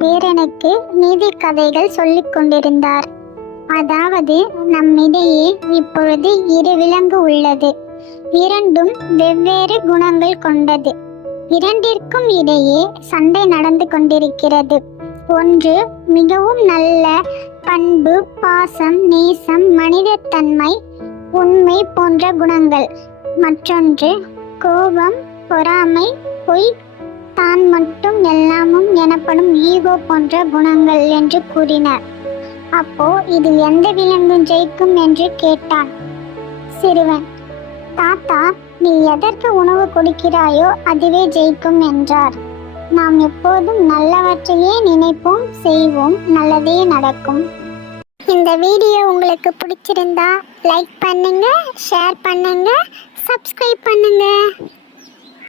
பேரனுக்கு நீதி கதைகள் சொல்லிக் கொண்டிருந்தார். அதாவது, நம்மிடையே இப்பொழுது 2 விலங்கு உள்ளது. இரண்டும் வெவ்வேறு குணங்கள் கொண்டது. இரண்டிற்கும் இடையே சண்டை நடந்து கொண்டிருக்கிறது. ஒன்று மிகவும் நல்ல பண்பு, பாசம், நேசம், மனிதத்தன்மை, உண்மை போன்ற குணங்கள். மற்றொன்று கோபம், பொறாமை, பொய், தான் மட்டும் எல்லாமும் எனப்படும் ஈகோ போன்ற குணங்கள் என்று கூறினார். அப்போ இதில் எந்த விலங்கு ஜெயிக்கும் என்று கேட்டான் சிறுவன். தாத்தா, நீ எதற்கு உணவு கொடுக்கிறாயோ அதுவே ஜெயிக்கும் என்றார். நாம் எப்போதும் நல்லவற்றையே நினைப்போம், செய்வோம், நல்லதே நடக்கும். இந்த வீடியோ உங்களுக்கு பிடிச்சிருந்தா லைக் பண்ணுங்க, ஷேர் பண்ணுங்க, சப்ஸ்கிரைப் பண்ணுங்க.